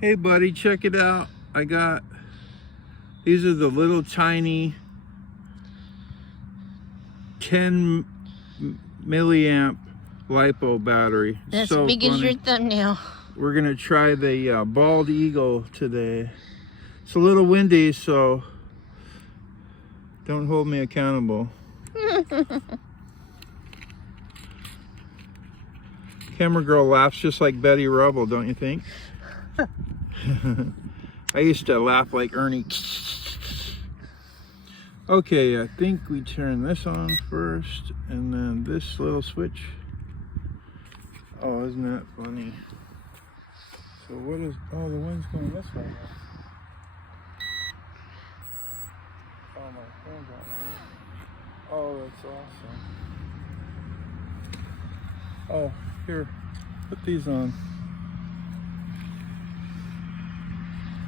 Hey buddy, check it out. These are the little tiny 10 milliamp LiPo battery. That's so big funny. as your thumbnail. We're gonna try the bald eagle today. It's a little windy, so don't hold me accountable. Camera girl laughs just like Betty Rubble, don't you think? I used to laugh like Ernie. Okay, I think we turn this on first, and then this little switch. Oh, isn't that funny? So what is, oh, the wind's going this way now. Oh, my phone's on here. Oh, that's awesome. Oh, here, put these on.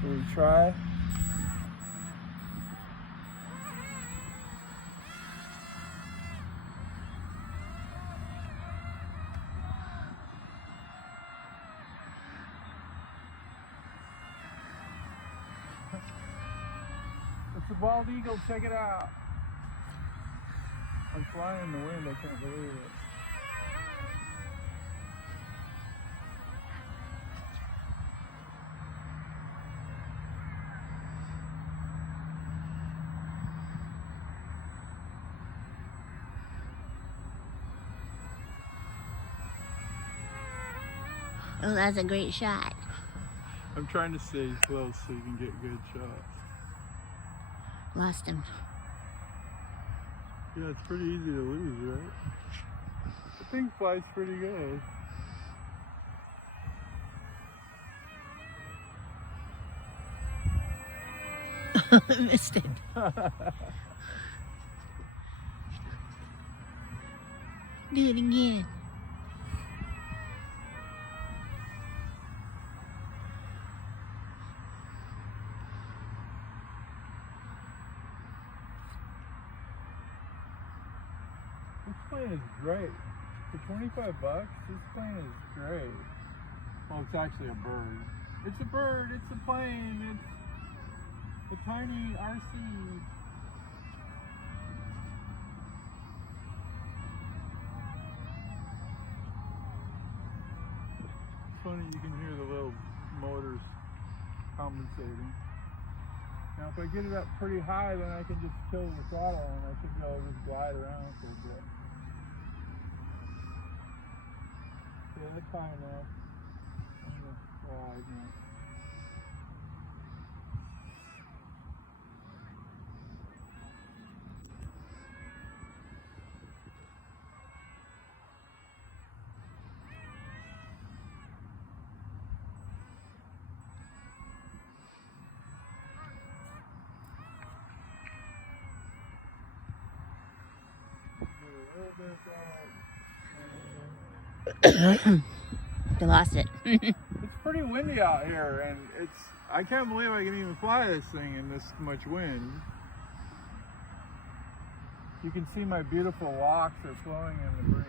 Will we try? It's a bald eagle, check it out. I'm flying in the wind, I can't believe it. Oh, that's a great shot. I'm trying to stay close so you can get good shots. Lost him. Yeah, it's pretty easy to lose, right? The thing flies pretty good. Missed it. Do it again. This plane is great. For 25 bucks, this plane is great. Well, it's actually a bird. It's a bird, it's a plane, it's a tiny RC. It's funny, you can hear the little motors compensating. Now if I get it up pretty high, then I can just kill the throttle and I should be able to just glide around for a bit. Yeah, that's high enough. I'm gonna slide now. You lost it. It's pretty windy out here, and I can't believe I can even fly this thing in this much wind. You can see my beautiful locks are flowing in the breeze.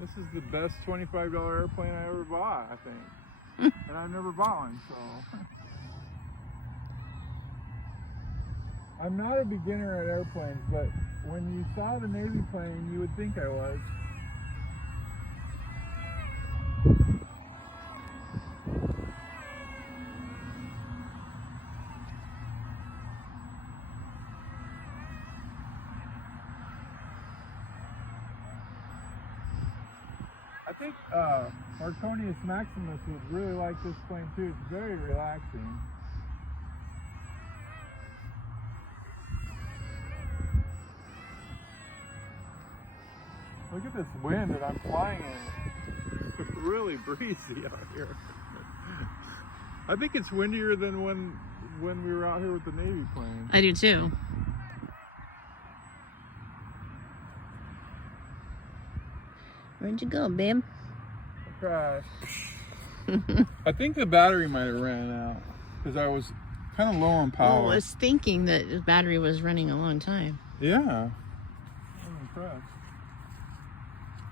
This is the best $25 airplane I ever bought, I think. And I've never bought one, so. I'm not a beginner at airplanes, but when you saw the Navy plane, you would think I was. I think Marconius Maximus would really like this plane too. It's very relaxing. Look at this wind that I'm flying in. It's really breezy out here. I think it's windier than when we were out here with the Navy plane. I do too. Where'd you go, babe? I crashed. I think the battery might have ran out because I was kind of low on power. I was thinking that the battery was running a long time. Yeah. I'm impressed.